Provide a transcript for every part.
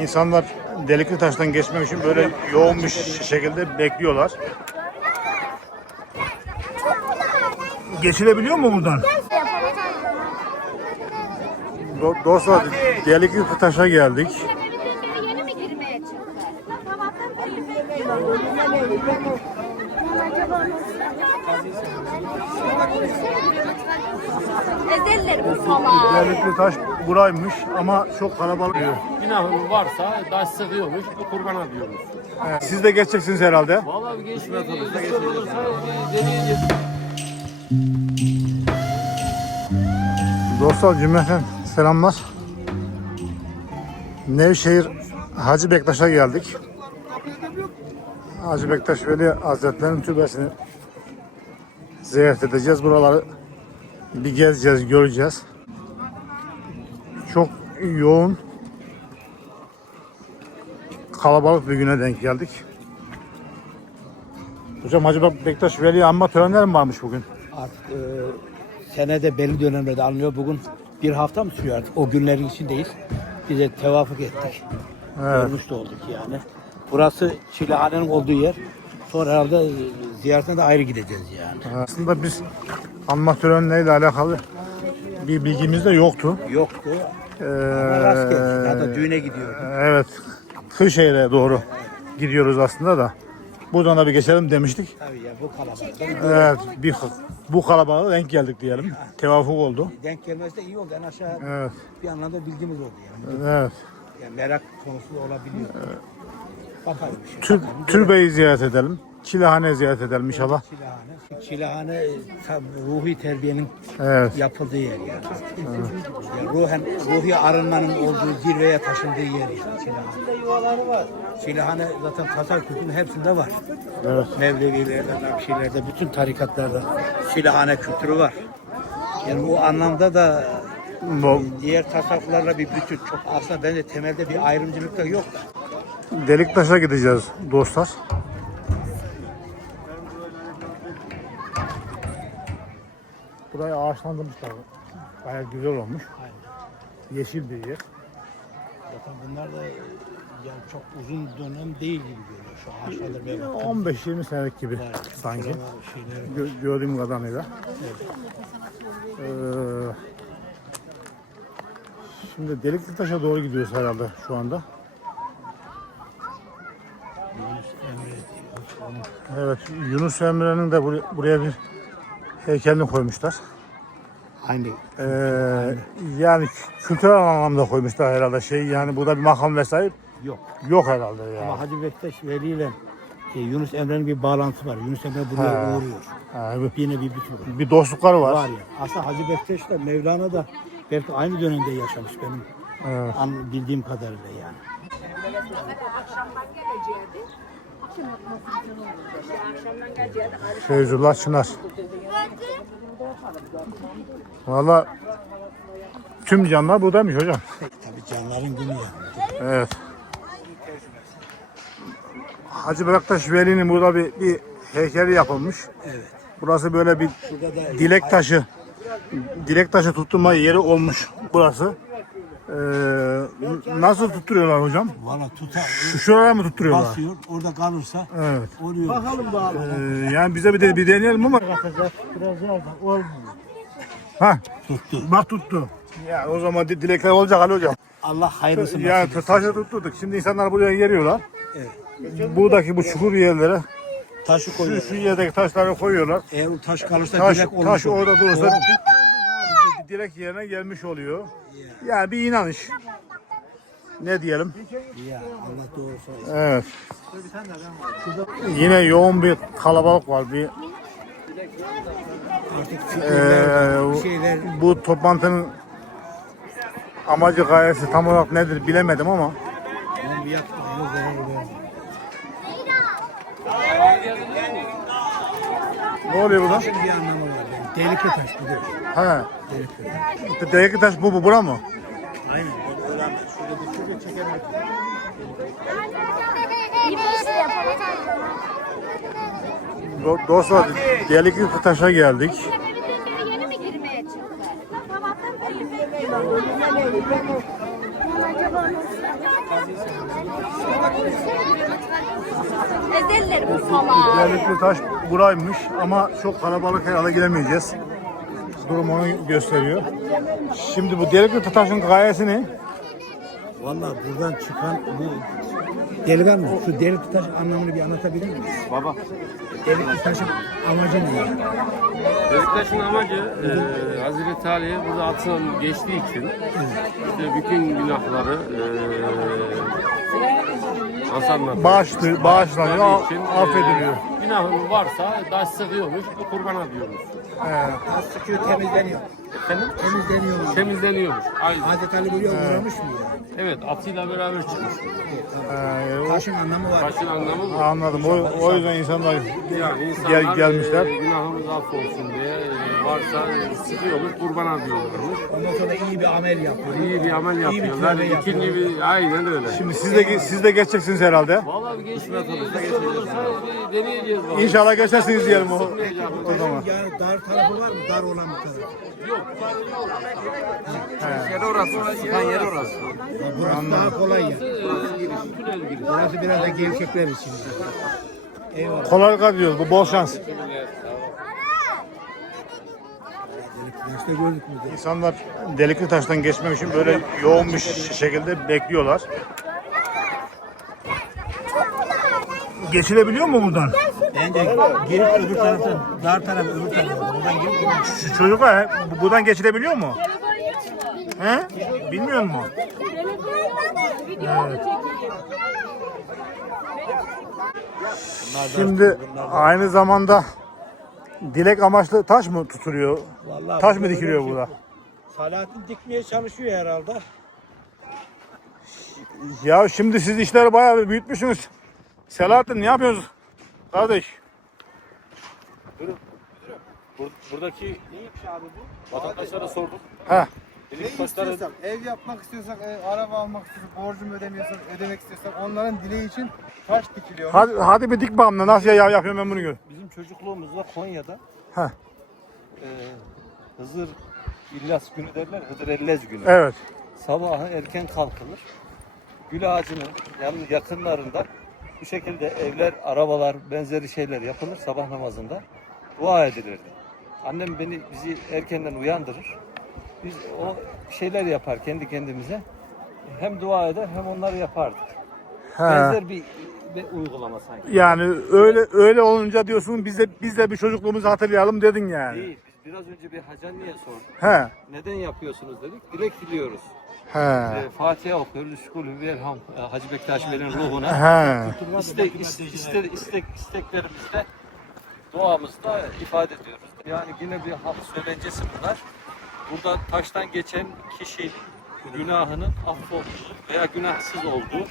İnsanlar delikli taştan geçmek için böyle yoğun bir şekilde bekliyorlar. Geçilebiliyor mu buradan? Do- dostlar delikli taşa geldik. Yeni mi girmeye çıktı? Ezeller bu salağı. Delikli taş buraymış ama çok kalabalık. Günahın varsa taş sıkıyormuş, bu kurbana diyormuş. Siz de geçeceksiniz herhalde. Vallahi geçmek olursa deneyeceğiz. Dostlar cümleten selamlar. Nevşehir Hacı Bektaş'a geldik. Hacı Bektaş Veli Hazretleri'nin türbesini ziyaret edeceğiz. Buraları bir gezeceğiz, göreceğiz. Çok yoğun, kalabalık bir güne denk geldik. Hocam Hacı Bektaş Veli anma törenleri mi varmış bugün? Artık e, senede belli dönemlerde alınıyor. Bugün bir hafta mı sürüyor artık? O günlerin içindeyiz. Biz de tevafuk ettik. Evet. Görmüş de olduk yani. Burası Çilehane'nin olduğu yer. Sonra herhalde e, ziyaretine de ayrı gideceğiz yani. Aslında biz anma törenleriyle alakalı bir bilgimiz de yoktu. Yoktu. Ee, Ama rast geldik. Ya da düğüne gidiyoruz. evet, Kırşehir'e doğru gidiyoruz aslında da. Buradan da bir geçelim demiştik. Tabii ya bu kalabalıkta bir Evet, bir bu kalabalığa denk geldik diyelim. Tevafuk oldu. denk gelmesi de iyi oldu. En aşağı Evet, bir anlamda bilgimiz oldu yani. evet. yani merak konusu olabiliyor. Bakalım. bir şey. Tür, türbeyi ziyaret edelim. Çilehane ziyaret edelim inşallah. Çilehane. Çilehane e, tam ruhi terbiyenin Evet, yapıldığı yer yani. yani ruhen, ruhi arınmanın olduğu zirveye taşındığı yer yani Çilehane. Çilehane zaten tasar kültürünün hepsinde var. evet. Mevlevilerde, Nakşilerde, bütün tarikatlarda Çilehane kültürü var. Yani o anlamda da Bu diğer tasavvuflarla bir bütün çok aslında bence temelde bir ayrımcılık da yok da. Deliktaş'a gideceğiz dostlar. Burayı ağaçlandırmışlar. Bayağı güzel olmuş. Yeşil bir yer. Zaten bunlar da yani çok uzun dönem değil gibi görünüyor şu ağaçlarda böyle 15-20 senelik gibi var. sanki. Gö- gördüğüm kadarıyla. Ee, şimdi Delikli Taş'a doğru gidiyoruz herhalde şu anda. Evet, Yunus Emre'nin de buraya bir heykelini koymuşlar. Aynı Ee, yani kültürel anlamda koymuşlar herhalde şey yani burada bir makam vesaire yok. yok herhalde ya. Ama Hacı Bektaş Veli ile şey, Yunus Emre'nin bir bağlantısı var. Yunus Emre buraya uğruyor. Ha, bir, Yine bir bütün bir dostlukları var. var ya. Aslında Hacı Bektaş da Mevlana da belki aynı dönemde yaşamış benim Evet. an, bildiğim kadarıyla yani. Feyzullah Çınar. Valla tüm canlar buradaymış hocam. Tabii canların günü yani. Evet. Hacı Bektaş Veli'nin burada bir, bir heykeli yapılmış. Evet. Burası böyle bir dilek taşı dilek taşı tutturma yeri olmuş burası. Ee, nasıl tutturuyorlar hocam? valla tutar. Şu şuraya mı tutturuyorlar? basıyor. Orada kalırsa Evet. oluyor. Bakalım bakalım. Ee, yani bize bir de bir deneyelim ama. Biraz yerden olmuyor. Ha, Tuttu. bak tuttu. Ya o zaman di- dilekler olacak Ali hocam. Allah hayırlısı Yani nasip etsin. taşı tutturduk. Şimdi insanlar buraya geliyorlar. Evet. Buradaki bu çukur yerlere Taşı şu, koyuyor. şu yerdeki taşları koyuyorlar. Eğer o taş kalırsa Taş, dilek olmuş taş olur. orada durursa Dilek yerine gelmiş oluyor. Yani bir inanış. Ne diyelim? Ya Allah doğru söylesin. Evet. Yine yoğun bir kalabalık var. Bir Ee, bu toplantının amacı gayesi tam olarak nedir bilemedim ama ne oluyor burada? Delikli taş bu. He. Delikli taş. Delikli taş bu, bu bura mı? Aynen. Şurada bir yapalım. Do- dostlar Delikli taşa geldik. Yeni mi girmeye çıktı? Ezellerim bu salağı. Delikli taş buraymış ama çok kalabalık herhalde giremeyeceğiz. Durum onu gösteriyor. Şimdi bu delikli taşın gayesi ne? Vallahi buradan çıkan bu delikan mı? Şu delik taş anlamını bir anlatabilir misin? Baba. Delik taşın amacı ne? Beşiktaş'ın amacı e, Hazreti Ali burada atın geçtiği için işte bütün günahları e, Hasan'la bağışlanıyor, a- affediliyor. E, günahın varsa taş sıkıyormuş, kurban alıyormuş. Taş sıkıyor temizleniyor. Efendim? Temizleniyor. Temizleniyormuş. Aynen. Hazreti Ali buraya uğramış mı ya? Evet, atıyla beraber çıkmış. Ee, Taşın anlamı var. Taşın anlamı bu. anladım. O, o yüzden insanlar Yani insanlar Gel- gelmişler. E, günahımız affolsun diye e, varsa sıkıyormuş, kurban alıyorlarmış. Ondan sonra iyi bir amel yapıyor. İyi bir amel İyi bir yapıyorlar. tövbe İkinci bir, aynen öyle. Şimdi siz de siz de geçeceksiniz herhalde. Vallahi geçmez olursa geçeceğiz. Bir deneyeceğiz bakalım. İnşallah geçersiniz diyelim o, o zaman. Yani dar tarafı var mı? Dar olan bir tarafı. Yeri orası, sıkan yeri orası. Burası daha kolay ya. Burası giriş, biraz da gevşekler için. Eyvallah. Kolaylıkla diyoruz. Bu bol şans. İşte gördük mü? İnsanlar delikli taştan geçmek için böyle yoğun bir şekilde bekliyorlar. Geçilebiliyor mu buradan? Bence girip öbür taraftan, dar taraf öbür taraftan. Buradan girip. Şu çocuklar bu- buradan geçilebiliyor mu? He? Bilmiyor mu? Evet. Şimdi aynı zamanda dilek amaçlı taş mı tutuluyor? Vallahi Taş mı burada dikiliyor burada? şey yok. Salahattin dikmeye çalışıyor herhalde. Ya şimdi siz işleri bayağı bir büyütmüşsünüz. Selahattin ne yapıyorsunuz? Kardeş. Bur- Buradaki vatandaşlara sorduk. Ha. Ne istiyorsak, ev yapmak istiyorsak, e, araba almak istiyorsak, borcumu ödemiyorsak, ödemek istiyorsak onların dileği için taş dikiliyor. Hadi, hadi bir dik bakalım da nasıl ya yapıyorum ben bunu gör. Bizim çocukluğumuzda Konya'da Heh. e, Hızır İllas günü derler, Hıdır Ellez günü. Evet. Sabahı erken kalkılır. Gül ağacının yanı yakınlarında bu şekilde evler, arabalar, benzeri şeyler yapılır sabah namazında. Dua edilirdi. Annem beni bizi erkenden uyandırır. Biz o şeyler yapar kendi kendimize. Hem dua eder hem onları yapardık. He. Benzer bir, bir uygulama sanki. Yani öyle öyle olunca diyorsun biz de biz de bir çocukluğumuzu hatırlayalım dedin yani. Değil. Biz biraz önce bir hacan niye sorduk? He. Neden yapıyorsunuz dedik. Dilek diliyoruz. He. Ee, Fatiha okuyoruz. Şükür ve elham. Ee, Hacı Bektaş Veli'nin ruhuna. He. İstek, istek, istek, istek, isteklerimizde duamızda ifade ediyoruz. Yani yine bir halk söylencesi bunlar. Burada taştan geçen kişinin günahının affolduğu veya günahsız olduğu,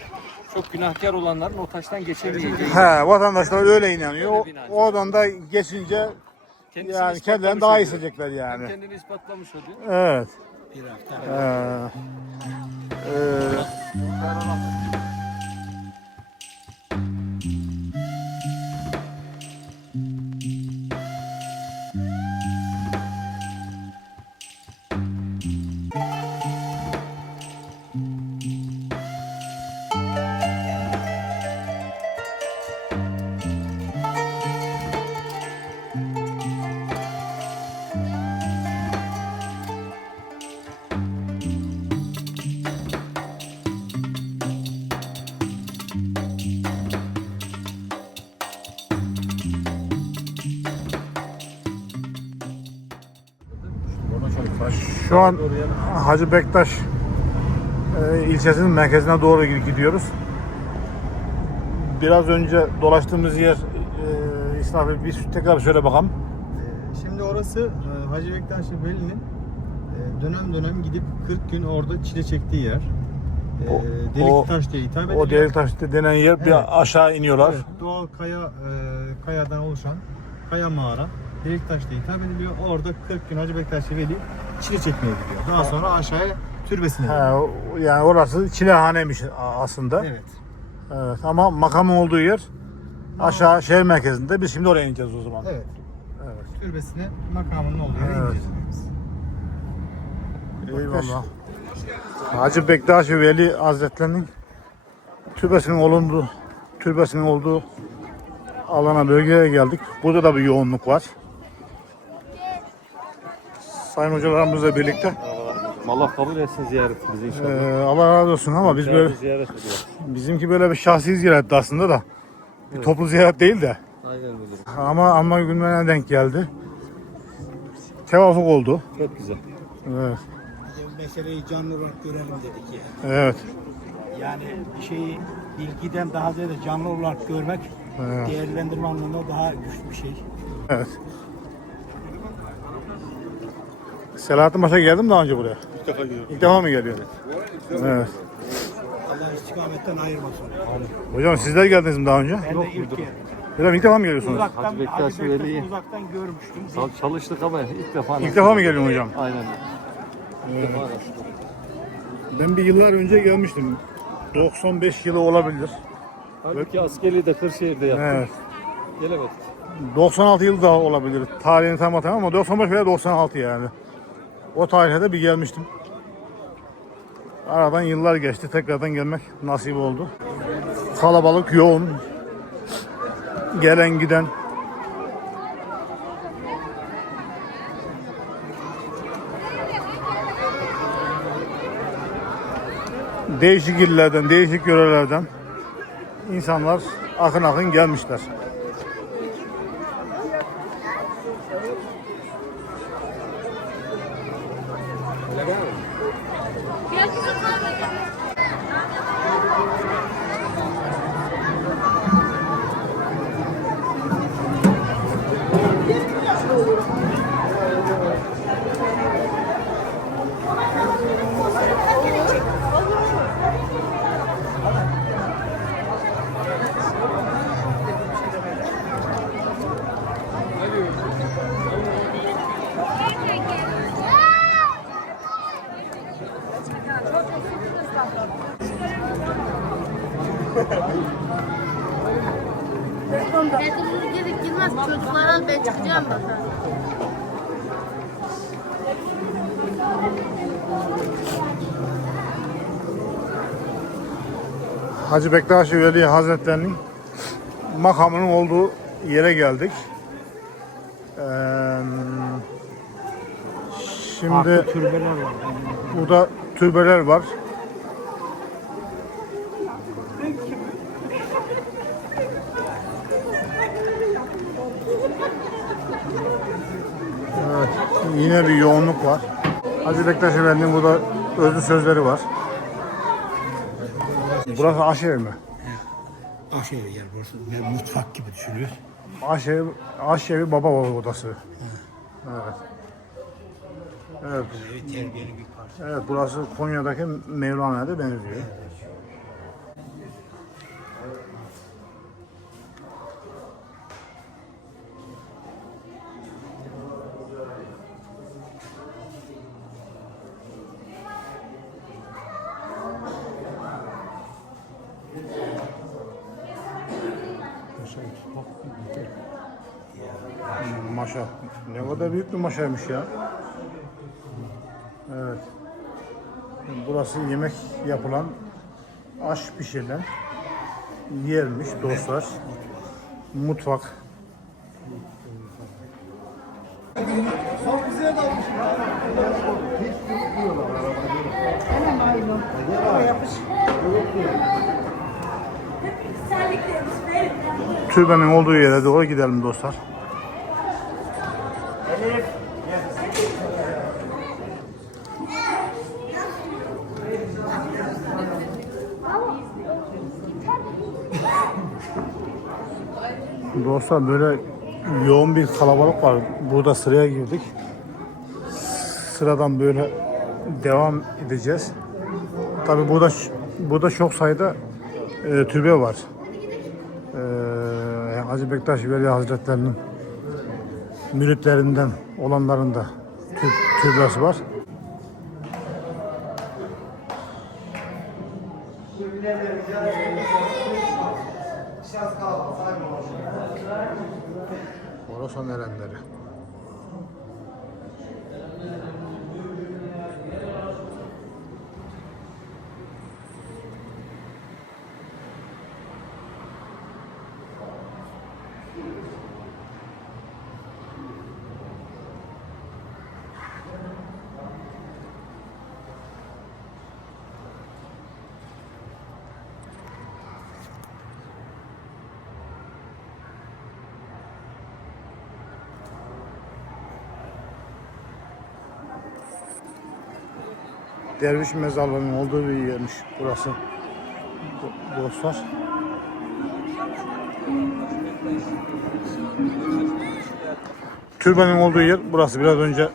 çok günahkar olanların o taştan geçemeyeceği. He. Vatandaşlar öyle inanıyor. O- Öyle bir inanç. Oradan da geçince Kendisini yani ispatlamış kendilerini daha iyi oluyor. hissedecekler yani. kendini ispatlamış oluyor. Evet. Bir hafta. Ee, ee, Şu an Hacı Bektaş e, ilçesinin merkezine doğru gidiyoruz. Biraz önce dolaştığımız yer e, İslam Bey, bir tekrar şöyle bakalım. E, Şimdi orası e, Hacı Bektaş Veli'nin e, dönem dönem gidip 40 gün orada çile çektiği yer. E, O- Delikli o- taş diye hitap ediliyor. O Deliktaş denen yer Evet. bir aşağı iniyorlar. Evet, doğal kaya e, kayadan oluşan kaya mağara. Deliktaş diye hitap ediliyor. Orada 40 gün Hacı Bektaş Veli çile çekmeye gidiyor. Daha sonra aşağıya türbesine gidiyor. He, yani orası çilehanemiş a- aslında. Evet. Evet, ama makamın olduğu yer aşağı şehir merkezinde. Biz şimdi oraya ineceğiz o zaman. Evet. Evet. Türbesine makamının olduğu yere Evet. ineceğiz. Eyvallah. Hacı Bektaş Veli Hazretlerinin Türbesinin olunduğu, türbesinin olduğu alana bölgeye geldik. Burada da bir yoğunluk var. Sayın hocalarımızla birlikte. Allah kabul etsin ziyaretimizi inşallah. Ee, Allah razı olsun ama biz böyle Ziyaret bizimki böyle bir şahsi ziyaretti aslında da. Bir toplu ziyaret değil de. Aynen müdürüm. Ama anma günlerine denk geldi. Tevafuk oldu. Çok güzel. Evet. Meseleyi canlı olarak görelim dedik ya. Evet. Yani bir şeyi bilgiden daha ziyade canlı olarak görmek Evet. değerlendirme anlamında daha güçlü bir şey. Evet. Selahattin Paşa geldim daha önce buraya. İlk defa görüyorum. İlk defa mı geliyor? Evet. Allah istikametten ayırmasın. Hocam sizler geldiniz mi daha önce? Ben de ilk kez. Hocam ilk defa mı geliyorsunuz? Uzaktan, Hacı Bektaş Hacı Bektaş'ı Veli'yi. uzaktan görmüştüm. Sağ- Çalıştık ama ilk defa İlk defa mı geliyorsun hocam? Aynen. İlk defa oldu. Ben bir yıllar önce gelmiştim. 95 yılı olabilir. Halbuki askeri de Kırşehir'de yaptık. Evet. Gelemedik. 96 yıl da olabilir. Tarihini tam hatırlamam ama 95 veya 96 yani. O tarihte de bir gelmiştim. Aradan yıllar geçti. Tekrardan gelmek nasip oldu. Kalabalık, yoğun. Gelen giden. Değişik illerden, değişik yörelerden insanlar akın akın gelmişler. Çocuklara ben çıkacağım da. Hacı Bektaş Veli Hazretleri'nin makamının olduğu yere geldik. Ee, şimdi Farklı türbeler var. burada türbeler var. Evet, yine bir yoğunluk var. Hacı Bektaş Efendi'nin burada özlü sözleri var. Burası aşevi mi? Aşevi yer burası. Bir mutfak gibi düşünülür. Aşevi, aşevi baba odası. Evet. Evet. Parça. Evet burası Konya'daki Mevlana'ya da benziyor. Maşa. Ne kadar büyük bir maşaymış ya. Evet. Burası yemek yapılan, aş pişirilen yermiş dostlar. Mutfak. Türbenin olduğu yere doğru gidelim dostlar. Dostlar böyle yoğun bir kalabalık var. Burada sıraya girdik. Sıradan böyle devam edeceğiz. Tabi burada burada çok sayıda e, türbe var. E, Hacı Bektaş Veli Hazretleri'nin müritlerinden olanların da tü- türbesi var. Orasan erenleri. Derviş mezarlığının olduğu bir yermiş burası. Do- Dostlar. Türbenin olduğu yer burası. Biraz önce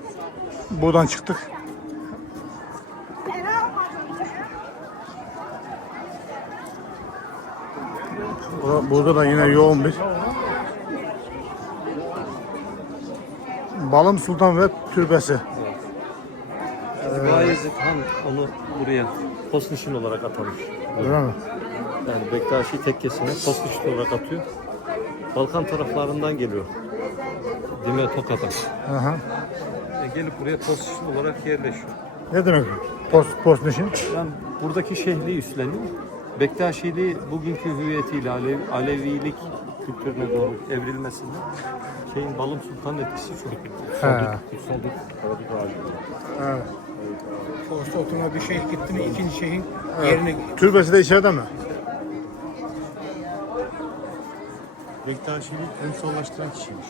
buradan çıktık. Bura- Burada da yine yoğun bir Balım Sultan ve Türbesi. Bayezid Han onu buraya Postnişin olarak atamış. Öyle mi? Yani Bektaşi tekkesine Postnişin olarak atıyor. Balkan taraflarından geliyor. Dime Tokat'a. Hı. E, gelip buraya Postnişin olarak yerleşiyor. Ne demek? Post, post nişin? Yani buradaki şehliği üstleniyor. Bektaşiliği bugünkü hüviyetiyle Alev, Alevilik kültürüne doğru evrilmesinde şeyin Balım Sultan'ın etkisi çok büyük. He. Kutsaldık. Evet. Konstantino'ya bir şeyh gitti mi ikinci şeyhin yerine gidiyor. Türbesi de içeride mi? Bektaşi'yi emsallaştıran kişiymiş.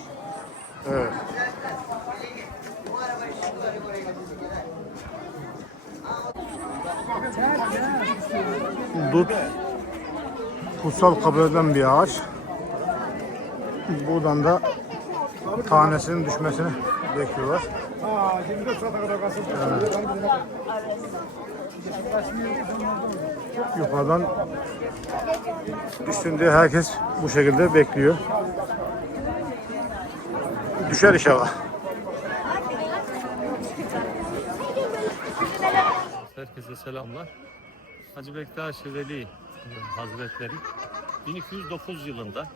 Evet. Dut kutsal kabul edilen bir ağaç. Buradan da tanesinin düşmesini bekliyorlar. Evet. Yukarıdan üstünde herkes bu şekilde bekliyor. Düşer inşallah. Herkese selamlar. Hacı Bektaş Veli Hazretleri 1209 yılında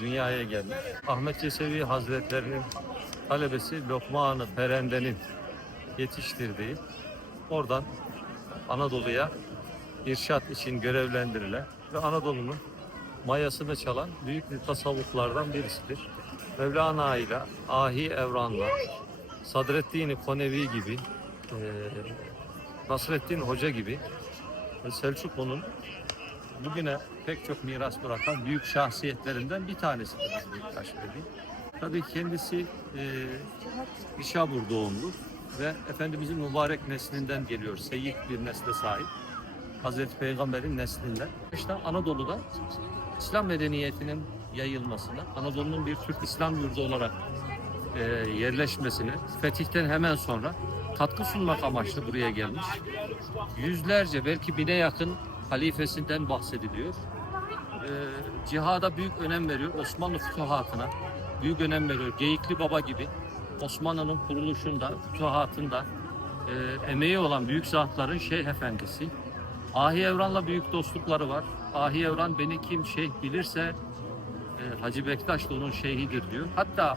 dünyaya gelmiş. Ahmet Yesevi Hazretlerinin talebesi Lokman-ı Perende'nin yetiştirdiği oradan Anadolu'ya irşat için görevlendirilen ve Anadolu'nun mayasını çalan büyük bir tasavvuflardan birisidir. Mevlana ile Ahi Evran'la Sadreddin Konevi gibi eee Nasreddin Hoca gibi Selçuklu'nun bugüne pek çok miras bırakan büyük şahsiyetlerinden bir tanesidir Veli. Tabii kendisi e, Nişabur doğumlu ve Efendimizin mübarek neslinden geliyor. Seyyid bir nesle sahip. Hazreti Peygamber'in neslinden. İşte Anadolu'da İslam medeniyetinin yayılmasına, Anadolu'nun bir Türk İslam yurdu olarak e, yerleşmesine, fetihten hemen sonra katkı sunmak amaçlı buraya gelmiş. Yüzlerce belki bine yakın halifesinden bahsediliyor. Ee, cihada büyük önem veriyor. Osmanlı fütuhatına büyük önem veriyor. Geyikli Baba gibi Osmanlı'nın kuruluşunda, fütuhatında e, emeği olan büyük zatların şeyh efendisi. Ahi Evran'la büyük dostlukları var. Ahi Evran beni kim şeyh bilirse e, Hacı Bektaş da onun şeyhidir diyor. Hatta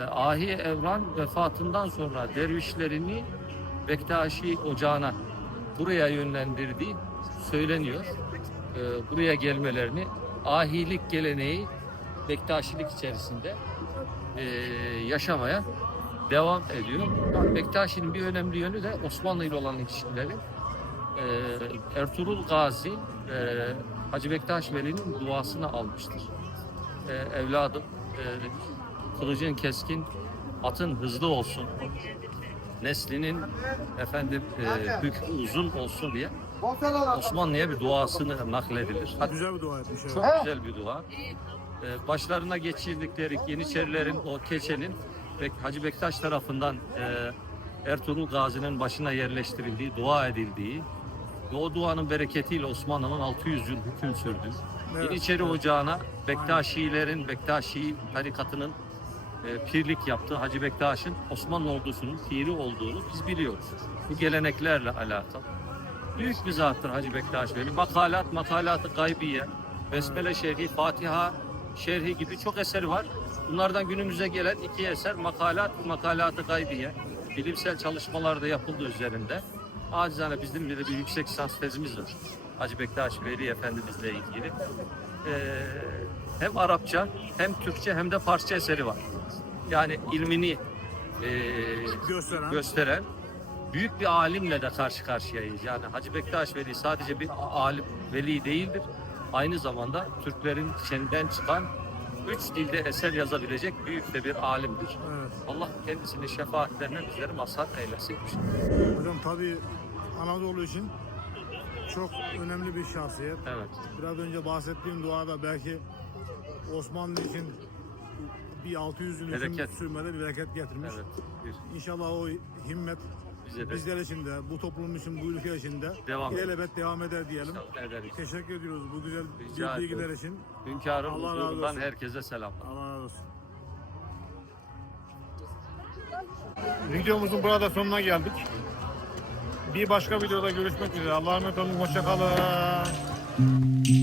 e, Ahi Evran vefatından sonra dervişlerini Bektaşi ocağına buraya yönlendirdiği söyleniyor. E, buraya gelmelerini ahilik geleneği Bektaşilik içerisinde e, yaşamaya devam ediyor. Bektaşi'nin bir önemli yönü de Osmanlı ile olan ilişkileri. E, Ertuğrul Gazi e, Hacı Bektaş Veli'nin duasını almıştır. E, evladım e, kılıcın keskin, atın hızlı olsun. Neslinin efendim e, hükmü uzun olsun diye Osmanlı'ya bir duasını nakledilir. Güzel bir dua etmiş. çok güzel bir dua. E, başlarına geçirdikleri Yeniçerilerin o keçenin Hacı Bektaş tarafından e, Ertuğrul Gazi'nin başına yerleştirildiği, dua edildiği ve o duanın bereketiyle Osmanlı'nın 600 yıl hüküm sürdü. Yeniçeri Ocağı'na Bektaşilerin, Bektaşi tarikatının e, pirlik yaptığı Hacı Bektaş'ın Osmanlı ordusunun piri olduğunu biz biliyoruz. Bu geleneklerle alakalı. Büyük bir zattır Hacı Bektaş Veli. Makalat, makalat-ı gaybiye, Besmele şerhi, Fatiha şerhi gibi çok eseri var. Bunlardan günümüze gelen iki eser makalat, makalat-ı gaybiye. Bilimsel çalışmalar da yapıldı üzerinde. Acizane bizim bir bir yüksek lisans tezimiz var. Hacı Bektaş Veli Efendimizle ilgili. Ee, hem Arapça hem Türkçe hem de Farsça eseri var. Yani ilmini e, Gösteren. gösteren büyük bir alimle de karşı karşıyayız. Yani Hacı Bektaş Veli sadece bir alim veli değildir. Aynı zamanda Türklerin içinden çıkan üç dilde eser yazabilecek büyük de bir alimdir. Evet. Allah kendisini şefaatlerine bizleri mazhar eylesin. Hocam tabii Anadolu için çok önemli bir şahsiyet. Evet. Biraz önce bahsettiğim duada belki Osmanlı için bir 600 yıl hüküm sürmede bir bereket getirmiş. Evet. Bir İnşallah o himmet bize de bizler için de, bu toplum için, bu ülke için de Devam ilelebet devam eder diyelim. ederiz. Teşekkür ediyoruz bu güzel Rica bilgiler ederim. için. Hünkârın Allah razı huzurundan olsun. herkese selam. Allah razı olsun. Videomuzun burada sonuna geldik. Bir başka videoda görüşmek üzere. Allah'a emanet olun. Hoşça kalın.